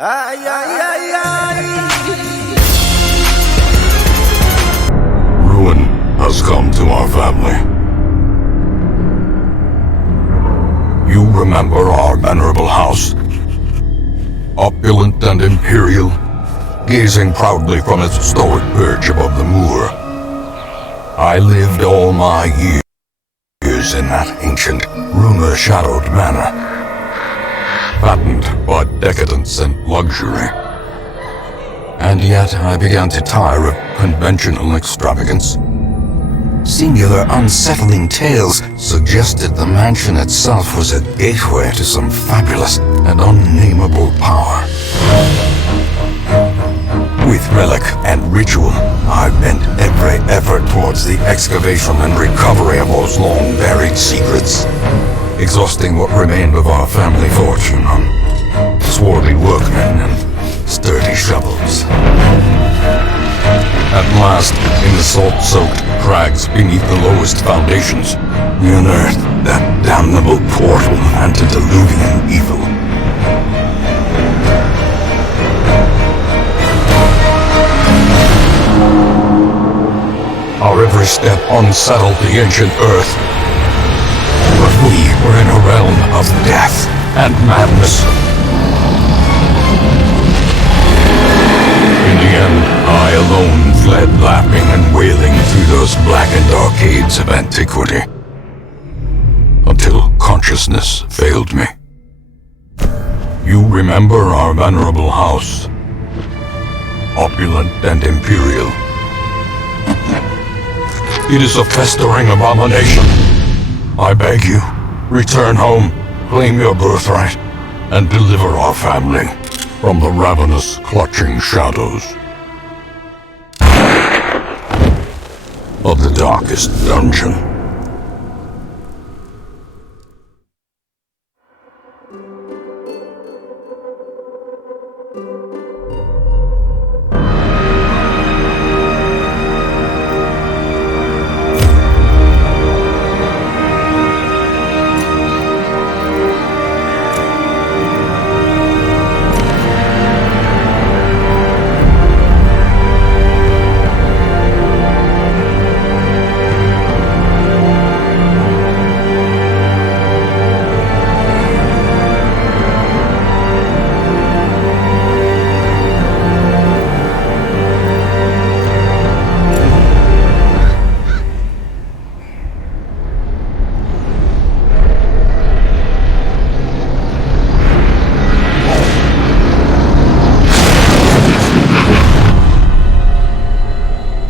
Ay, ay, ay, ay. Ruin has come to our family. You remember our venerable house, opulent and imperial, gazing proudly from its stoic perch above the moor. I lived all my years in that ancient, rumor-shadowed manor, fattened by decadence and luxury. And yet I began to tire of conventional extravagance. Singular, unsettling tales suggested the mansion itself was a gateway to some fabulous and unnameable power. With relic and ritual, I bent every effort towards the excavation and recovery of those long-buried secrets, exhausting what remained of our family fortune on swarthy workmen and sturdy shovels. At last, in the salt-soaked crags beneath the lowest foundations, we unearthed that damnable portal antediluvian evil. Our every step unsettled the ancient earth. But we were in a realm of death and madness. In the end, I alone fled laughing and wailing through those blackened arcades of antiquity, until consciousness failed me. You remember our venerable house, opulent and imperial. It is a festering abomination. I beg you, return home, claim your birthright, and deliver our family from the ravenous, clutching shadows of the darkest dungeon.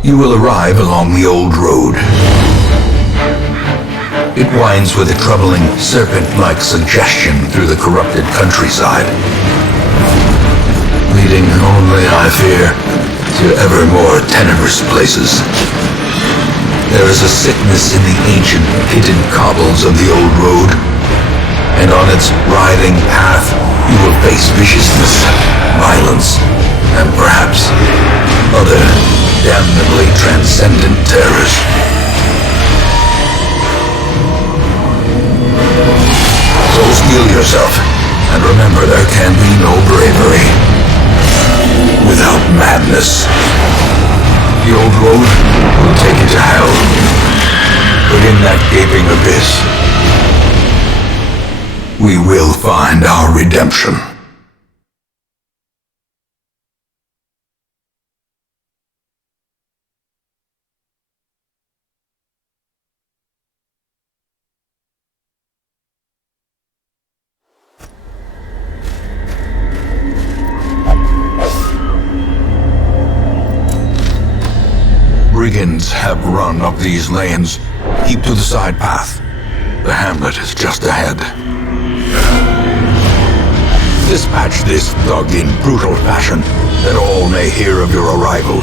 You will arrive along the old road. It winds with a troubling, serpent-like suggestion through the corrupted countryside, leading only, I fear, to ever more tenebrous places. There is a sickness in the ancient, pitted cobbles of the old road, and on its writhing path you will face viciousness, violence, and perhaps other damnably transcendent terrors. So steel yourself, and remember there can be no bravery without madness. The old road will take you to hell, but in that gaping abyss, we will find our redemption. Brigands have run up these lanes. Keep to the side path. The hamlet is just ahead. Dispatch this thug in brutal fashion, that all may hear of your arrival.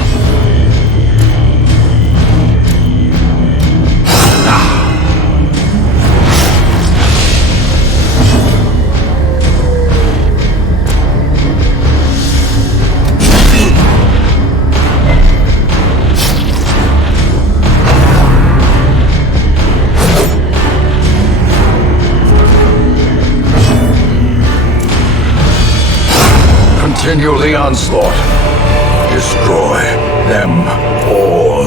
Continue the onslaught. Destroy them all.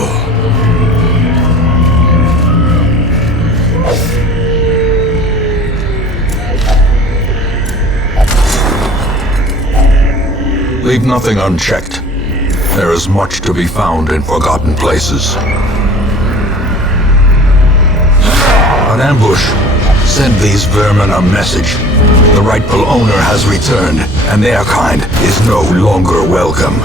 Leave nothing unchecked. There is much to be found in forgotten places. An ambush. Send these vermin a message. The rightful owner has returned, and their kind is no longer welcome.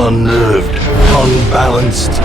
Unnerved, unbalanced.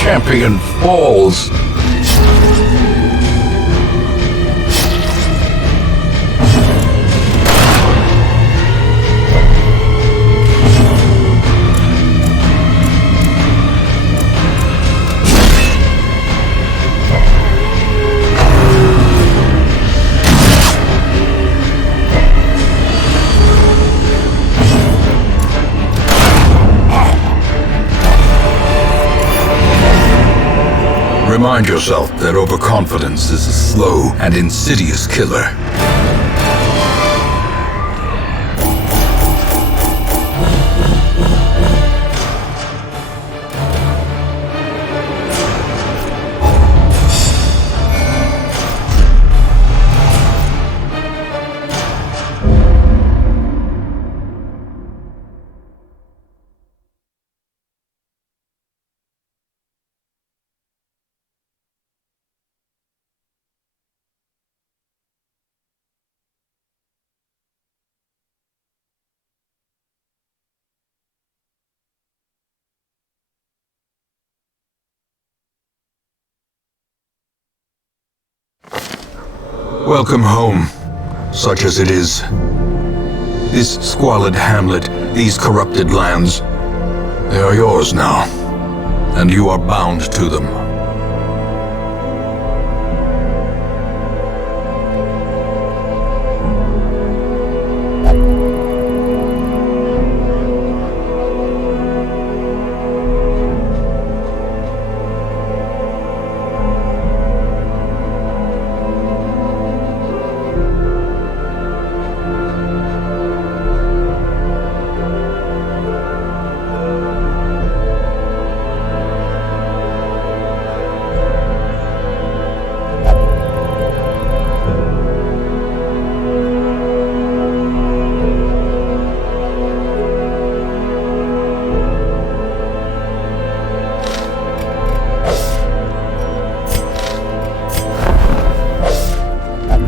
Champion falls. Remind yourself that overconfidence is a slow and insidious killer. Welcome home, such as it is. This squalid hamlet, these corrupted lands, they are yours now, and you are bound to them.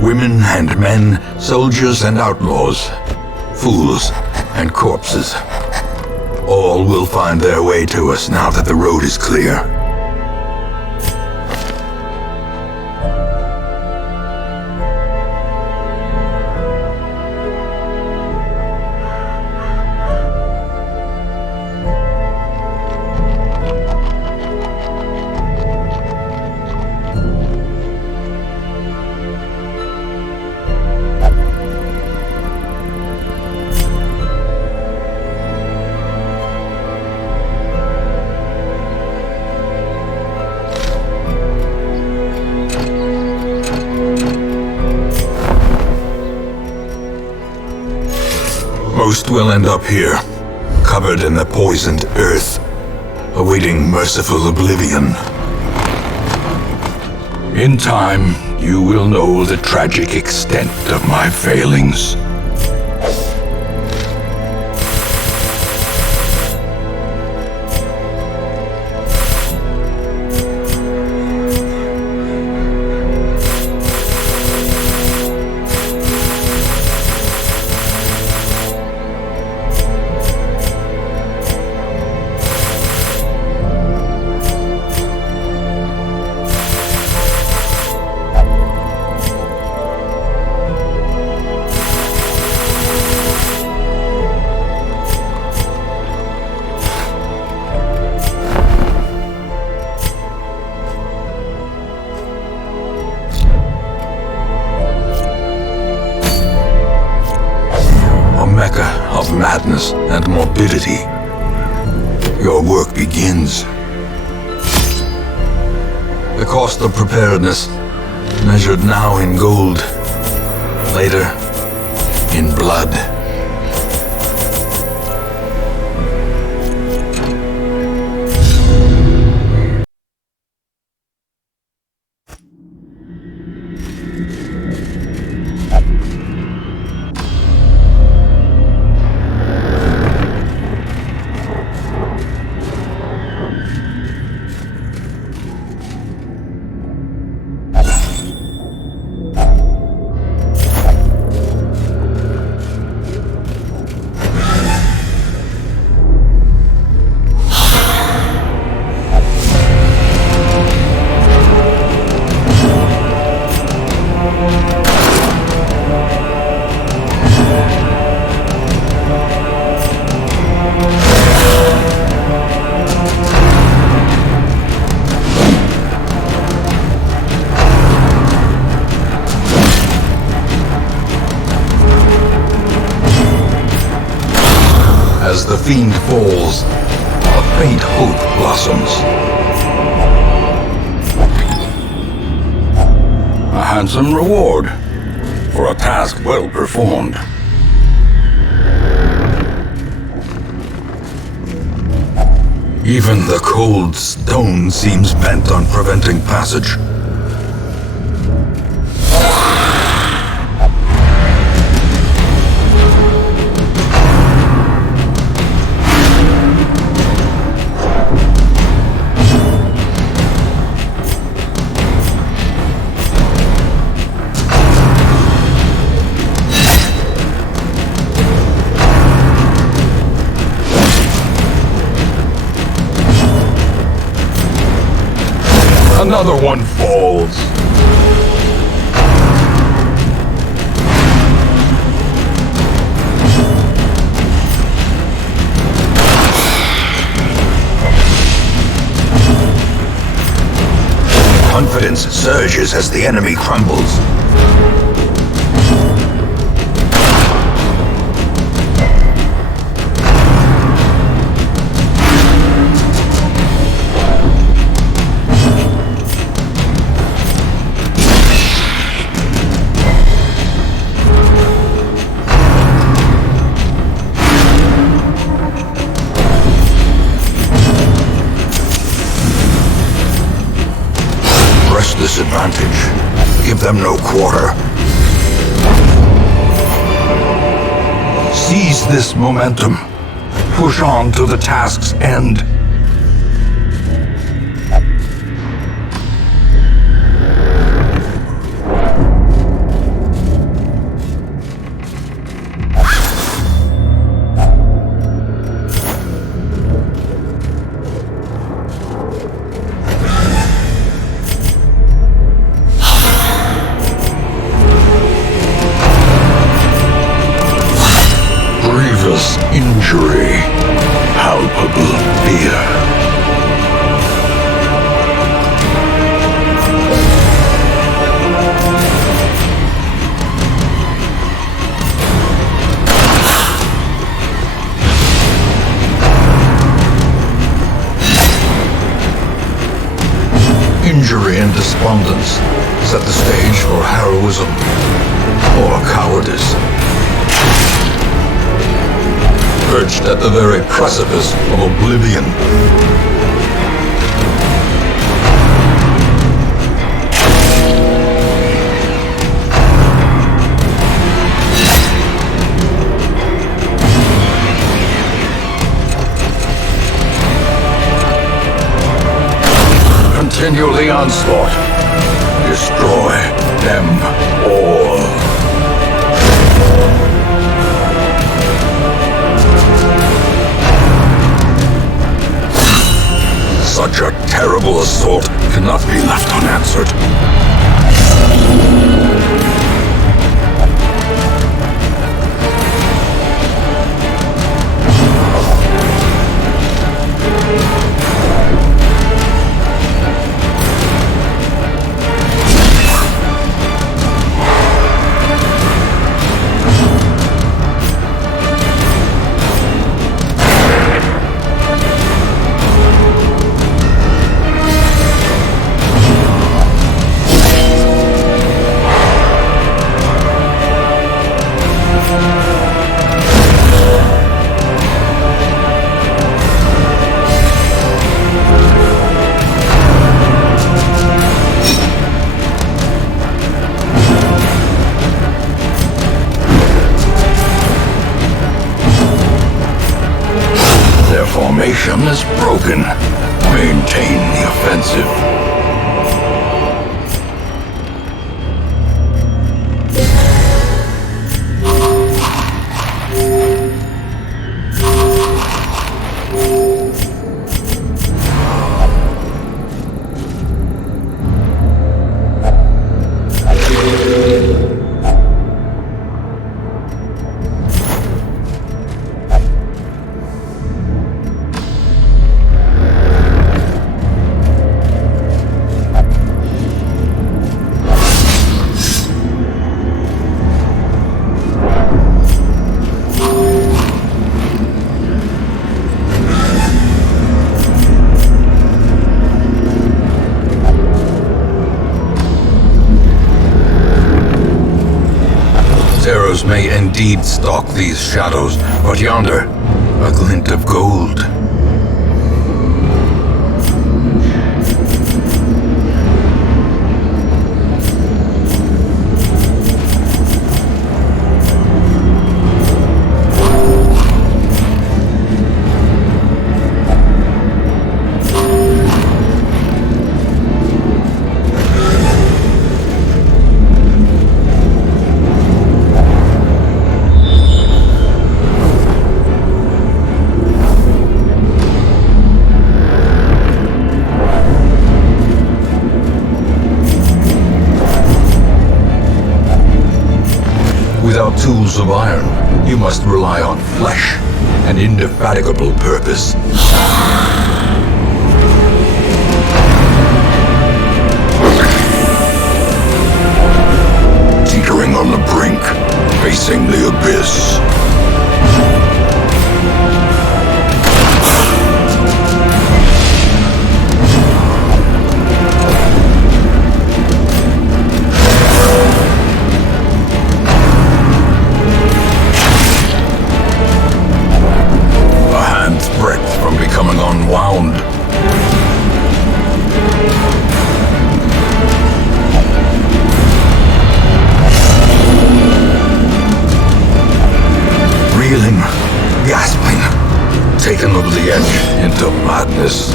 Women and men, soldiers and outlaws, fools and corpses. All will find their way to us now that the road is clear. Most will end up here, covered in the poisoned earth, awaiting merciful oblivion. In time, you will know the tragic extent of my failings. Of madness and morbidity, your work begins. The cost of preparedness, measured now in gold, later in blood. As the fiend falls, a faint hope blossoms. A handsome reward for a task well performed. Even the cold stone seems bent on preventing passage. Another one falls. Confidence surges as the enemy crumbles. Disadvantage. Give them no quarter. Seize this momentum. Push on to the task's end. Injury, palpable fear. Injury and despondence set the stage for heroism or cowardice. perched at the very precipice of oblivion. Continue the onslaught. Destroy them all. Such a terrible assault cannot be left unanswered. Formation is broken. Maintain the offensive. Terrors may indeed stalk these shadows, but yonder, a glint of gold. Without tools of iron, you must rely on flesh and indefatigable purpose. Teetering on the brink, facing the abyss. Unwound. Reeling, gasping, taken over the edge into madness.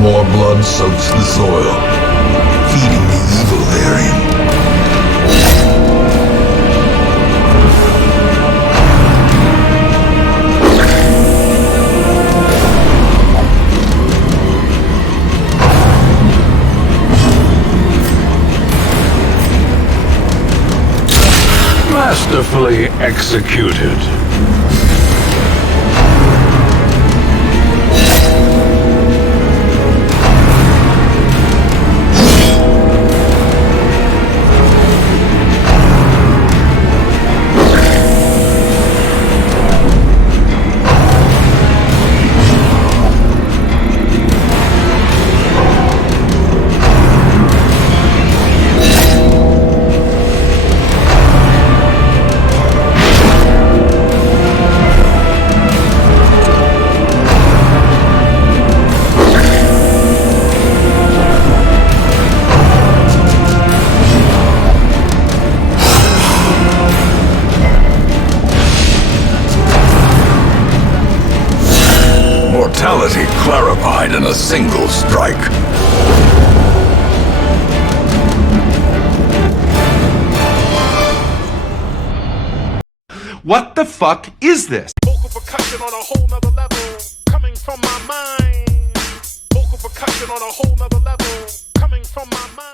More blood soaks the soil, feeding the evil therein. Masterfully executed. hide in a single strike. What the fuck is this? Vocal percussion on a whole nother level, coming from my mind. Vocal percussion on a whole nother level, coming from my mind.